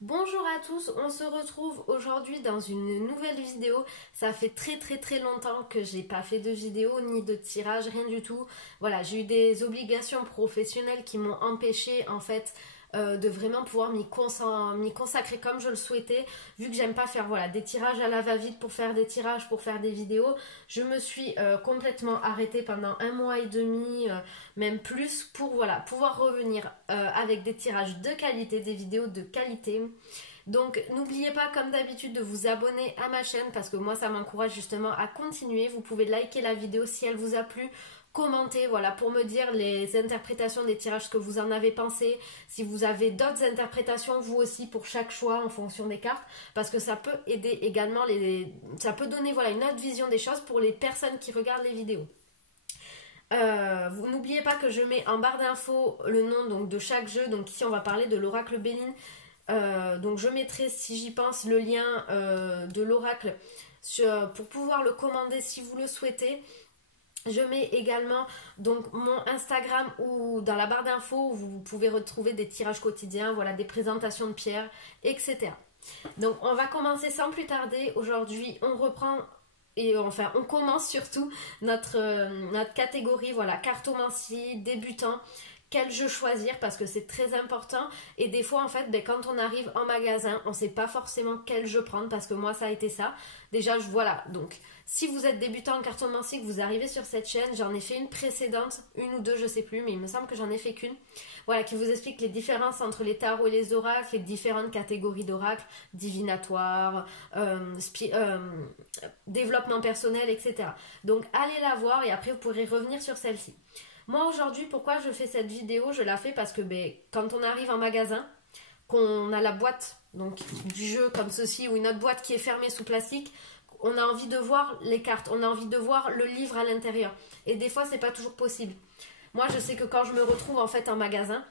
Bonjour à tous, on se retrouve aujourd'hui dans une nouvelle vidéo. Ça fait très longtemps que j'ai pas fait de vidéo ni de tirage, rien du tout. Voilà, j'ai eu des obligations professionnelles qui m'ont empêché en fait de vraiment pouvoir m'y consacrer comme je le souhaitais. Vu que j'aime pas faire voilà, des tirages à la va-vite pour faire des tirages, pour faire des vidéos, je me suis complètement arrêtée pendant un mois et demi, même plus, pour voilà, pouvoir revenir avec des tirages de qualité, des vidéos de qualité. Donc n'oubliez pas comme d'habitude de vous abonner à ma chaîne parce que moi ça m'encourage justement à continuer. Vous pouvez liker la vidéo si elle vous a plu, commenter voilà pour me dire les interprétations des tirages, ce que vous en avez pensé, si vous avez d'autres interprétations vous aussi pour chaque choix en fonction des cartes, parce que ça peut aider également ça peut donner voilà une autre vision des choses pour les personnes qui regardent les vidéos. Vous n'oubliez pas que je mets en barre d'infos le nom donc, de chaque jeu. Donc ici on va parler de l'oracle Béline. Donc je mettrai si j'y pense le lien de l'oracle pour pouvoir le commander si vous le souhaitez. Je mets également donc mon Instagram ou dans la barre d'infos où vous pouvez retrouver des tirages quotidiens, voilà, des présentations de pierres, etc. Donc on va commencer sans plus tarder. Aujourd'hui on reprend et enfin on commence surtout notre catégorie, voilà, cartomancie, débutant. Quel jeu choisir parce que c'est très important et des fois en fait quand on arrive en magasin on sait pas forcément quel jeu prendre parce que moi ça a été ça. Déjà voilà, donc si vous êtes débutant en cartomancie que vous arrivez sur cette chaîne, j'en ai fait une précédente, une ou deux je sais plus mais il me semble que j'en ai fait qu'une, voilà, qui vous explique les différences entre les tarots et les oracles, les différentes catégories d'oracles, divinatoire, développement personnel, etc. Donc allez la voir et après vous pourrez revenir sur celle-ci. Moi aujourd'hui, pourquoi je fais cette vidéo? Je la fais parce que quand on arrive en magasin, qu'on a la boîte donc, du jeu comme ceci ou une autre boîte qui est fermée sous plastique, on a envie de voir les cartes, on a envie de voir le livre à l'intérieur. Et des fois, c'est pas toujours possible. Moi, je sais que quand je me retrouve en fait en magasin,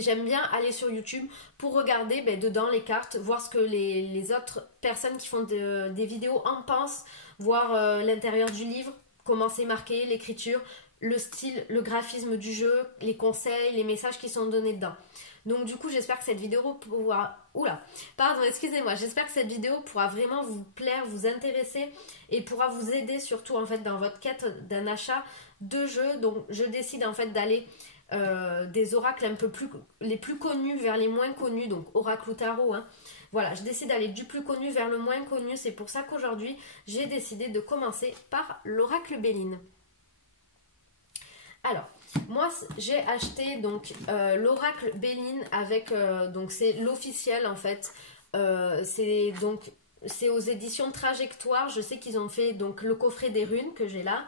j'aime bien aller sur YouTube pour regarder dedans les cartes, voir ce que les autres personnes qui font des vidéos en pensent, voir l'intérieur du livre, comment c'est marqué, l'écriture, le style, le graphisme du jeu, les conseils, les messages qui sont donnés dedans. Donc du coup, j'espère que cette vidéo pourra... Oula, pardon, excusez-moi. J'espère que cette vidéo pourra vraiment vous plaire, vous intéresser et pourra vous aider surtout en fait dans votre quête d'un achat de jeu. Donc je décide en fait d'aller des oracles un peu plus... les plus connus vers les moins connus, donc oracle ou tarot, hein. Voilà, je décide d'aller du plus connu vers le moins connu. C'est pour ça qu'aujourd'hui, j'ai décidé de commencer par l'oracle Béline. Alors, moi j'ai acheté donc l'oracle Béline avec donc c'est l'officiel en fait. C'est aux éditions Trajectoire. Je sais qu'ils ont fait donc le coffret des runes que j'ai là,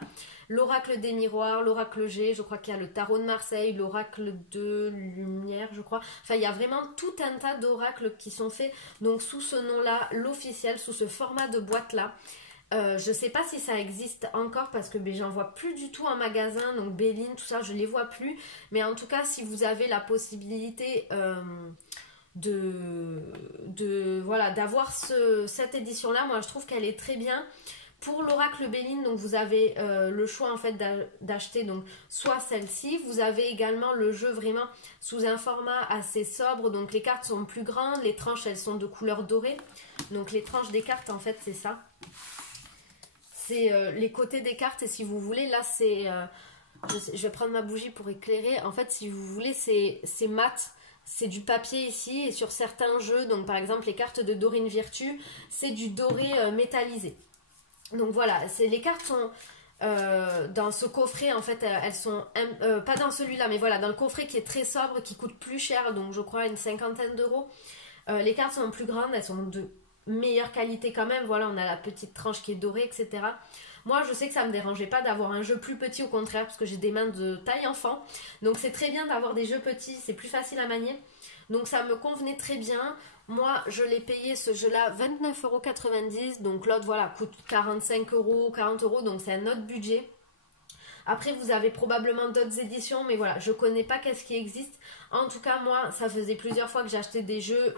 l'oracle des miroirs, l'oracle G. Je crois qu'il y a le tarot de Marseille, l'oracle de lumière, je crois. Enfin, il y a vraiment tout un tas d'oracles qui sont faits donc sous ce nom-là, l'officiel, sous ce format de boîte là. Je sais pas si ça existe encore parce que j'en vois plus du tout en magasin, donc Béline, tout ça, je les vois plus. Mais en tout cas, si vous avez la possibilité voilà, d'avoir cette édition-là, moi je trouve qu'elle est très bien. Pour l'oracle Béline, donc vous avez le choix en fait d'acheter donc soit celle-ci. Vous avez également le jeu vraiment sous un format assez sobre, donc les cartes sont plus grandes, les tranches elles sont de couleur dorée. Donc les tranches des cartes en fait c'est ça. C'est les côtés des cartes et si vous voulez là c'est je vais prendre ma bougie pour éclairer. En fait si vous voulez c'est mat, c'est du papier ici et sur certains jeux, donc par exemple les cartes de Dorine Virtue, c'est du doré métallisé. Donc voilà, les cartes sont dans ce coffret en fait elles sont pas dans celui-là mais voilà dans le coffret qui est très sobre, qui coûte plus cher, donc je crois une cinquantaine d'euros. Les cartes sont plus grandes, elles sont de meilleure qualité quand même, voilà on a la petite tranche qui est dorée, etc. Moi je sais que ça me dérangeait pas d'avoir un jeu plus petit, au contraire, parce que j'ai des mains de taille enfant, donc c'est très bien d'avoir des jeux petits, c'est plus facile à manier, donc ça me convenait très bien. Moi je l'ai payé ce jeu là 29,90 €, donc l'autre voilà coûte 45 €, 40 €, donc c'est un autre budget. Après, vous avez probablement d'autres éditions, mais voilà, je connais pas qu'est-ce qui existe. En tout cas, moi, ça faisait plusieurs fois que j'achetais des jeux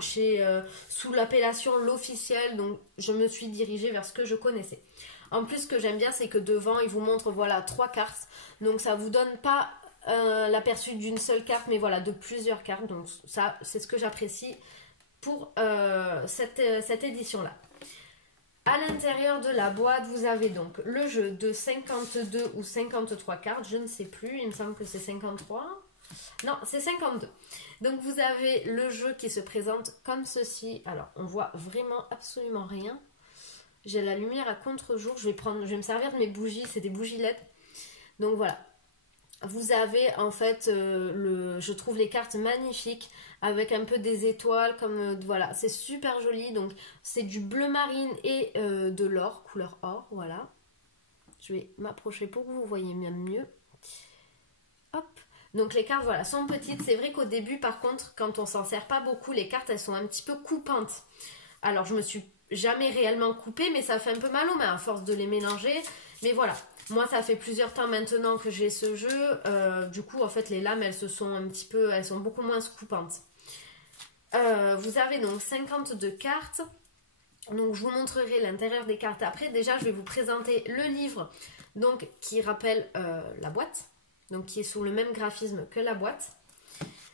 sous l'appellation l'officiel, donc je me suis dirigée vers ce que je connaissais. En plus, ce que j'aime bien, c'est que devant, il vous montre voilà 3 cartes, donc ça vous donne pas l'aperçu d'une seule carte, mais voilà de plusieurs cartes. Donc ça, c'est ce que j'apprécie pour cette édition-là. À l'intérieur de la boîte, vous avez donc le jeu de 52 ou 53 cartes, je ne sais plus, il me semble que c'est 53. Non, c'est 52. Donc vous avez le jeu qui se présente comme ceci. Alors, on voit vraiment absolument rien. J'ai la lumière à contre-jour, je vais me servir de mes bougies, c'est des bougies LED. Donc voilà. Vous avez en fait, je trouve les cartes magnifiques avec un peu des étoiles, comme voilà, c'est super joli. Donc c'est du bleu marine et de l'or, couleur or, voilà. Je vais m'approcher pour que vous voyez même mieux. Hop. Donc les cartes, voilà, sont petites. C'est vrai qu'au début, par contre, quand on s'en sert pas beaucoup, les cartes, elles sont un petit peu coupantes. Alors je me suis jamais réellement coupée, mais ça fait un peu mal aux mains à force de les mélanger. Mais voilà. Moi, ça fait plusieurs temps maintenant que j'ai ce jeu. Du coup, en fait, les lames, elles sont beaucoup moins coupantes. Vous avez donc 52 cartes. Donc, je vous montrerai l'intérieur des cartes après. Déjà, je vais vous présenter le livre donc, qui rappelle la boîte. Donc, qui est sous le même graphisme que la boîte.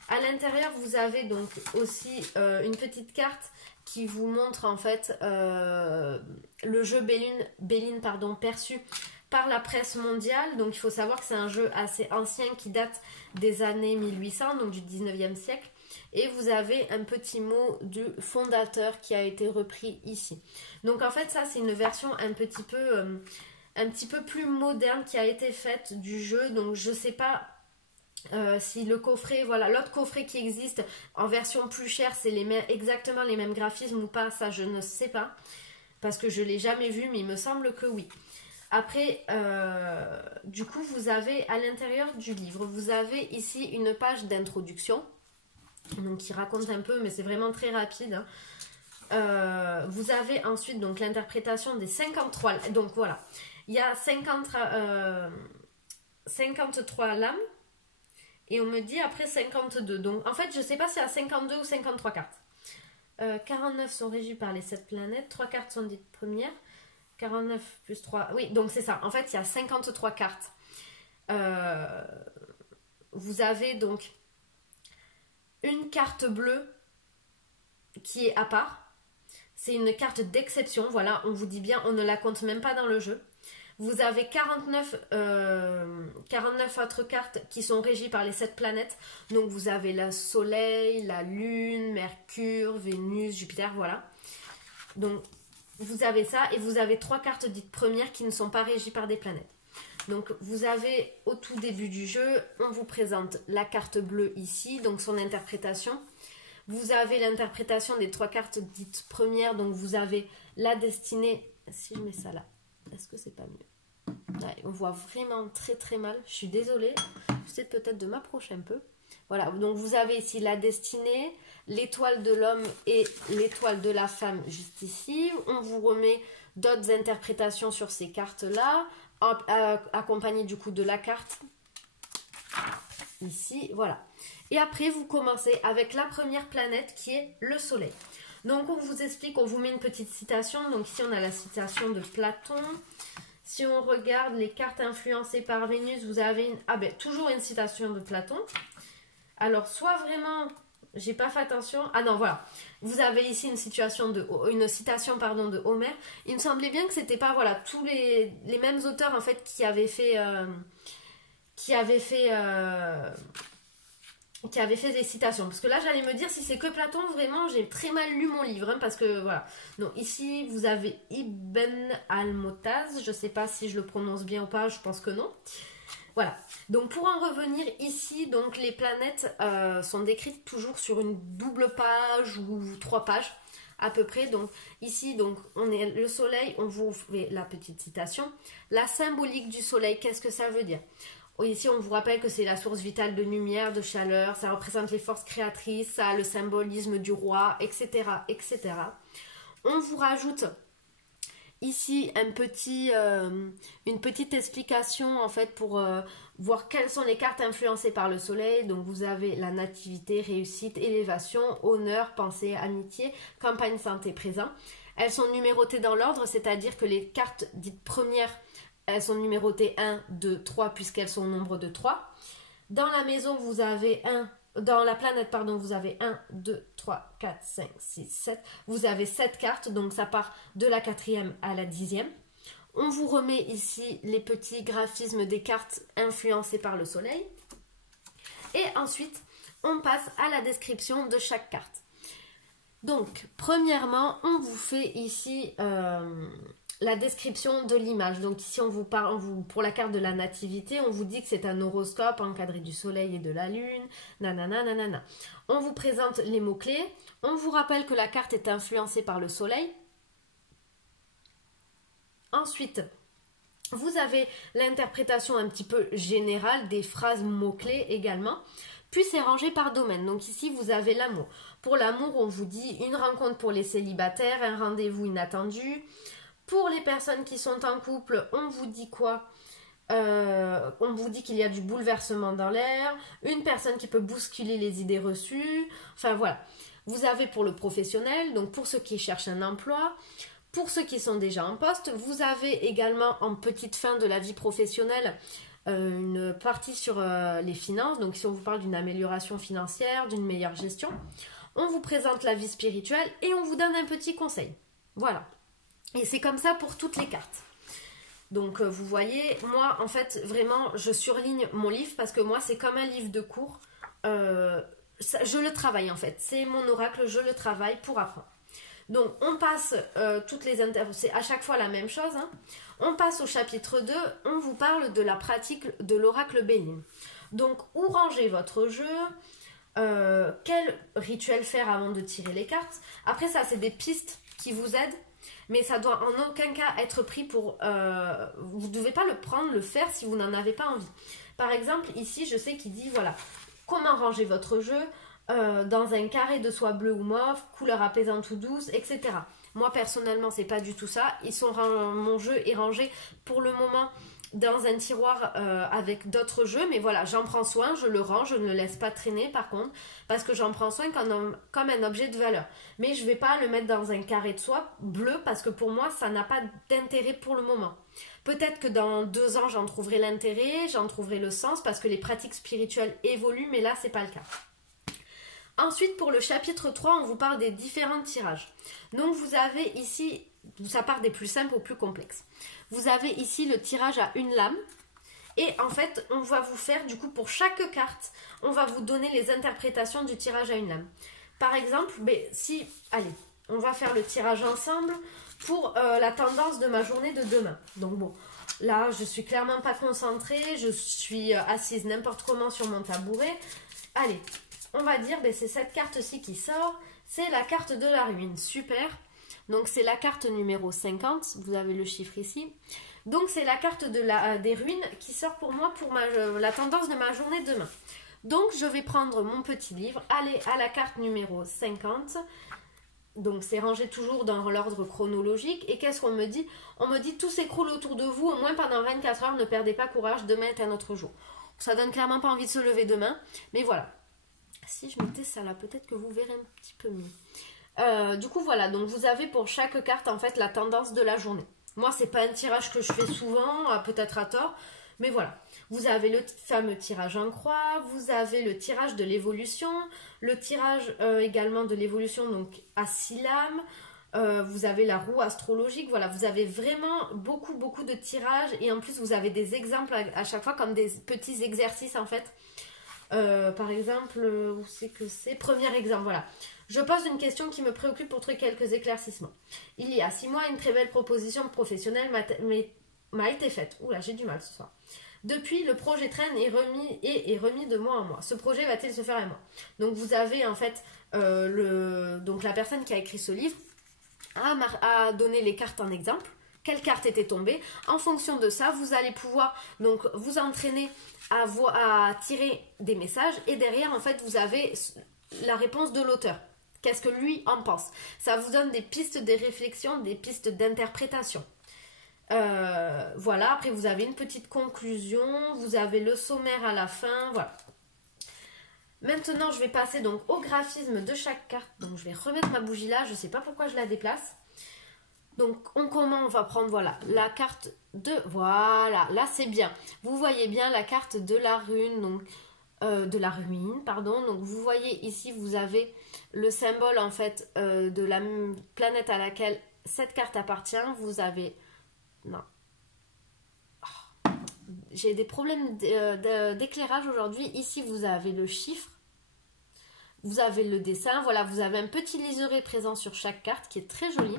À l'intérieur, vous avez donc aussi une petite carte qui vous montre en fait le jeu Béline perçu par la presse mondiale. Donc il faut savoir que c'est un jeu assez ancien qui date des années 1800, donc du 19e siècle. Et vous avez un petit mot du fondateur qui a été repris ici. Donc en fait ça c'est une version un petit peu plus moderne qui a été faite du jeu. Donc je sais pas si le coffret, voilà, l'autre coffret qui existe en version plus chère, c'est exactement les mêmes graphismes ou pas, ça je ne sais pas. Parce que je ne l'ai jamais vu, mais il me semble que oui. Après, du coup, vous avez à l'intérieur du livre, vous avez ici une page d'introduction, donc qui raconte un peu, mais c'est vraiment très rapide. Vous avez ensuite donc l'interprétation des 53. Donc voilà, il y a 53 lames, et on me dit après 52. Donc en fait, je ne sais pas s'il y a 52 ou 53 cartes. 49 sont régies par les 7 planètes, 3 cartes sont dites premières. 49 plus 3, oui, donc c'est ça. En fait, il y a 53 cartes. Vous avez donc une carte bleue qui est à part. C'est une carte d'exception, voilà, on vous dit bien, on ne la compte même pas dans le jeu. Vous avez 49 autres cartes qui sont régies par les 7 planètes. Donc vous avez le Soleil, la Lune, Mercure, Vénus, Jupiter, voilà. Donc vous avez ça et vous avez 3 cartes dites premières qui ne sont pas régies par des planètes. Donc vous avez au tout début du jeu, on vous présente la carte bleue ici, donc son interprétation. Vous avez l'interprétation des 3 cartes dites premières, donc vous avez la destinée. Si je mets ça là, est-ce que c'est pas mieux? Ouais, on voit vraiment très très mal, je suis désolée, j'essaie peut-être de m'approcher un peu. Voilà, donc vous avez ici la destinée, l'étoile de l'homme et l'étoile de la femme juste ici. On vous remet d'autres interprétations sur ces cartes-là, accompagnées du coup de la carte ici, voilà. Et après, vous commencez avec la première planète qui est le Soleil. Donc, on vous explique, on vous met une petite citation. Donc, ici, on a la citation de Platon. Si on regarde les cartes influencées par Vénus, vous avez toujours une citation de Platon. Alors, soit vraiment, j'ai pas fait attention. Ah non, voilà. Vous avez ici une citation de Homère. Il me semblait bien que c'était pas, voilà, tous les mêmes auteurs, en fait, qui avaient fait des citations. Parce que là, j'allais me dire, si c'est que Platon, vraiment, j'ai très mal lu mon livre. Hein, parce que, voilà. Donc, ici, vous avez Ibn al-Motaz. Je sais pas si je le prononce bien ou pas. Je pense que non. Voilà. Donc, pour en revenir ici, donc, les planètes sont décrites toujours sur une double page ou 3 pages, à peu près. Donc, ici, donc, on est le soleil. On vous fait la petite citation. La symbolique du soleil, qu'est-ce que ça veut dire ? Ici, on vous rappelle que c'est la source vitale de lumière, de chaleur, ça représente les forces créatrices, ça a le symbolisme du roi, etc., etc. On vous rajoute ici une petite explication, en fait, pour voir quelles sont les cartes influencées par le soleil. Donc, vous avez la nativité, réussite, élévation, honneur, pensée, amitié, campagne, santé, présent. Elles sont numérotées dans l'ordre, c'est-à-dire que les cartes dites premières, elles sont numérotées 1, 2, 3 puisqu'elles sont au nombre de 3. Dans la maison, vous avez dans la planète, pardon, vous avez 1, 2, 3, 4, 5, 6, 7. Vous avez 7 cartes, donc ça part de la 4e à la 10e. On vous remet ici les petits graphismes des cartes influencées par le soleil. Et ensuite, on passe à la description de chaque carte. Donc, premièrement, on vous fait ici la description de l'image. Donc ici, on vous parle, pour la carte de la nativité, on vous dit que c'est un horoscope encadré du soleil et de la lune, nanana, nanana. On vous présente les mots-clés. On vous rappelle que la carte est influencée par le soleil. Ensuite, vous avez l'interprétation un petit peu générale des phrases mots-clés également. Puis c'est rangé par domaine. Donc ici, vous avez l'amour. Pour l'amour, on vous dit une rencontre pour les célibataires, un rendez-vous inattendu. Pour les personnes qui sont en couple, on vous dit quoi? On vous dit qu'il y a du bouleversement dans l'air, une personne qui peut bousculer les idées reçues. Enfin voilà. Vous avez pour le professionnel, donc pour ceux qui cherchent un emploi. Pour ceux qui sont déjà en poste, vous avez également en petite fin de la vie professionnelle une partie sur les finances. Donc si on vous parle d'une amélioration financière, d'une meilleure gestion, on vous présente la vie spirituelle et on vous donne un petit conseil. Voilà. Et c'est comme ça pour toutes les cartes. Donc vous voyez, moi en fait vraiment je surligne mon livre parce que moi c'est comme un livre de cours. Je le travaille en fait. C'est mon oracle, je le travaille pour apprendre. Donc on passe toutes les c'est à chaque fois la même chose. Hein. On passe au chapitre 2, on vous parle de la pratique de l'oracle Béline. Donc où ranger votre jeu, quel rituel faire avant de tirer les cartes. Après ça c'est des pistes qui vous aident, mais ça doit en aucun cas être pris pour... vous ne devez pas le prendre, le faire si vous n'en avez pas envie. Par exemple ici je sais qu'il dit voilà, comment ranger votre jeu, dans un carré de soie bleue ou mauve, couleur apaisante ou douce, etc. Moi personnellement c'est pas du tout ça. Mon jeu est rangé pour le moment dans un tiroir avec d'autres jeux, mais voilà, j'en prends soin, je le range, je ne le laisse pas traîner par contre, parce que j'en prends soin comme un objet de valeur. Mais je vais pas le mettre dans un carré de soie bleu parce que pour moi ça n'a pas d'intérêt pour le moment. Peut-être que dans 2 ans j'en trouverai l'intérêt, j'en trouverai le sens parce que les pratiques spirituelles évoluent, mais là c'est pas le cas. Ensuite, pour le chapitre 3, on vous parle des différents tirages. Donc, vous avez ici, ça part des plus simples aux plus complexes. Vous avez ici le tirage à une lame. Et en fait, on va vous faire, du coup, pour chaque carte, on va vous donner les interprétations du tirage à une lame. Par exemple, allez, on va faire le tirage ensemble pour la tendance de ma journée de demain. Donc bon, là, je suis clairement pas concentrée, je suis assise n'importe comment sur mon tabouret. Allez. On va dire, c'est cette carte-ci qui sort, c'est la carte de la ruine, super. Donc c'est la carte numéro 50, vous avez le chiffre ici. Donc c'est la carte des ruines qui sort pour moi pour la tendance de ma journée demain. Donc je vais prendre mon petit livre, aller à la carte numéro 50. Donc c'est rangé toujours dans l'ordre chronologique. Et qu'est-ce qu'on me dit? On me dit tout s'écroule autour de vous, au moins pendant 24 heures, ne perdez pas courage, demain est un autre jour. Ça donne clairement pas envie de se lever demain, mais voilà. Si je mettais ça là, peut-être que vous verrez un petit peu mieux. Du coup, voilà. Donc, vous avez pour chaque carte, en fait, la tendance de la journée. Moi, c'est pas un tirage que je fais souvent, peut-être à tort. Mais voilà. Vous avez le fameux tirage en croix. Vous avez le tirage de l'évolution. Le tirage également de l'évolution, donc à 6 lames. Vous avez la roue astrologique. Voilà, vous avez vraiment beaucoup, beaucoup de tirages. Et en plus, vous avez des exemples à chaque fois, comme des petits exercices, en fait. Par exemple, où c'est que c'est? Premier exemple, voilà. Je pose une question qui me préoccupe pour trouver quelques éclaircissements. Il y a 6 mois, une très belle proposition professionnelle m'a été faite. Oula, j'ai du mal ce soir. Depuis, le projet traîne et est remis de mois en mois. Ce projet va-t-il se faire à moi? Donc vous avez en fait donc la personne qui a écrit ce livre a donné les cartes en exemple. Quelle carte était tombée? En fonction de ça, vous allez pouvoir donc vous entraîner à tirer des messages et derrière en fait vous avez la réponse de l'auteur. Qu'est-ce que lui en pense? Ça vous donne des pistes de réflexion, des pistes d'interprétation. Voilà, après vous avez une petite conclusion, vous avez le sommaire à la fin, voilà. Maintenant je vais passer donc au graphisme de chaque carte. Donc je vais remettre ma bougie là, je ne sais pas pourquoi je la déplace. Donc on va prendre voilà la carte de... Voilà, là c'est bien. Vous voyez bien la carte de la rune. Donc de la ruine, pardon. Donc vous voyez ici, vous avez le symbole en fait de la planète à laquelle cette carte appartient. Vous avez... Non. Oh. J'ai des problèmes d'éclairage aujourd'hui. Ici, vous avez le chiffre. Vous avez le dessin. Voilà, vous avez un petit liseré présent sur chaque carte qui est très joli.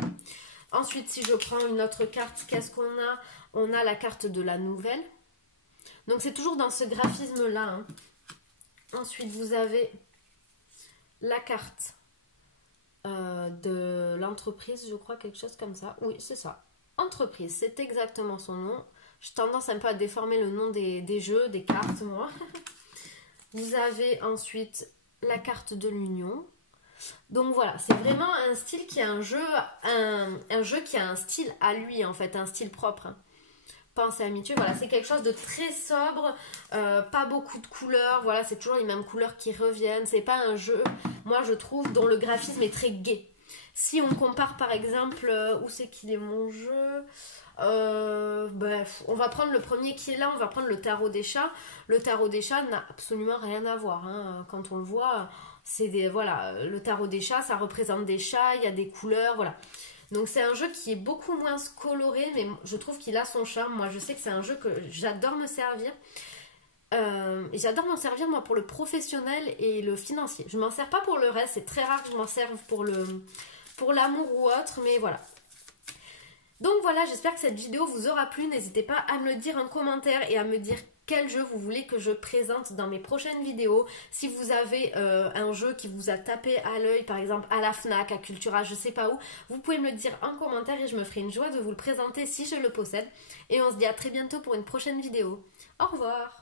Ensuite, si je prends une autre carte, qu'est-ce qu'on a? On a la carte de la nouvelle. Donc, c'est toujours dans ce graphisme-là, hein. Ensuite, vous avez la carte de l'entreprise, je crois, quelque chose comme ça. Oui, c'est ça. Entreprise, c'est exactement son nom. J'ai tendance un peu à déformer le nom des jeux, des cartes, moi. Vous avez ensuite la carte de l'union. Donc voilà, c'est vraiment un style qui a un jeu qui a un style à lui, en fait, un style propre, hein. Pensée amitié, voilà, c'est quelque chose de très sobre, pas beaucoup de couleurs, voilà, c'est toujours les mêmes couleurs qui reviennent, c'est pas un jeu, moi je trouve, dont le graphisme est très gai. Si on compare par exemple, où c'est qu'il est mon jeu, on va prendre le premier qui est là, on va prendre le tarot des chats. Le tarot des chats n'a absolument rien à voir, hein. Quand on le voit, voilà, le tarot des chats, ça représente des chats, il y a des couleurs, voilà. Donc c'est un jeu qui est beaucoup moins coloré, mais je trouve qu'il a son charme. Moi, je sais que c'est un jeu que j'adore me servir. Et j'adore m'en servir, moi, pour le professionnel et le financier. Je m'en sers pas pour le reste. C'est très rare que je m'en serve pour l'amour ou autre, mais voilà. Donc voilà, j'espère que cette vidéo vous aura plu. N'hésitez pas à me le dire en commentaire et à me dire quel jeu vous voulez que je présente dans mes prochaines vidéos. Si vous avez un jeu qui vous a tapé à l'œil, par exemple à la Fnac, à Cultura, je sais pas où, vous pouvez me le dire en commentaire et je me ferai une joie de vous le présenter si je le possède. Et on se dit à très bientôt pour une prochaine vidéo. Au revoir!